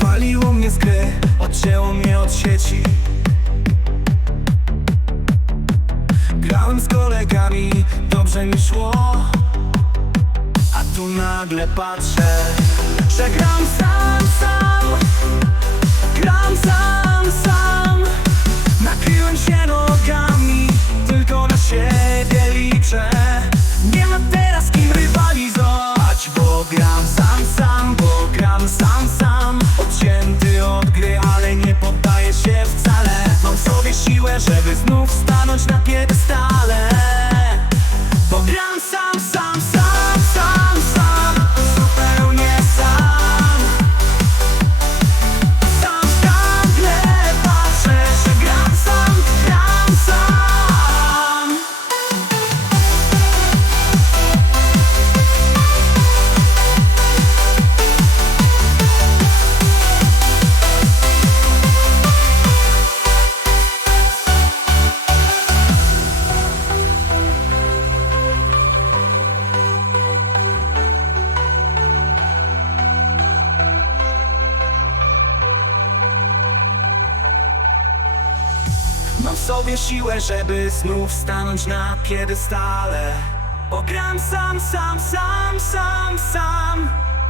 Wywaliło mnie z gry, odcięło mnie od sieci. Grałem z kolegami, dobrze mi szło. A tu nagle patrzę, że gram sam, sam sobie siłę, żeby znów stanąć na piedestale. Bo gram sam, sam, sam, sam, sam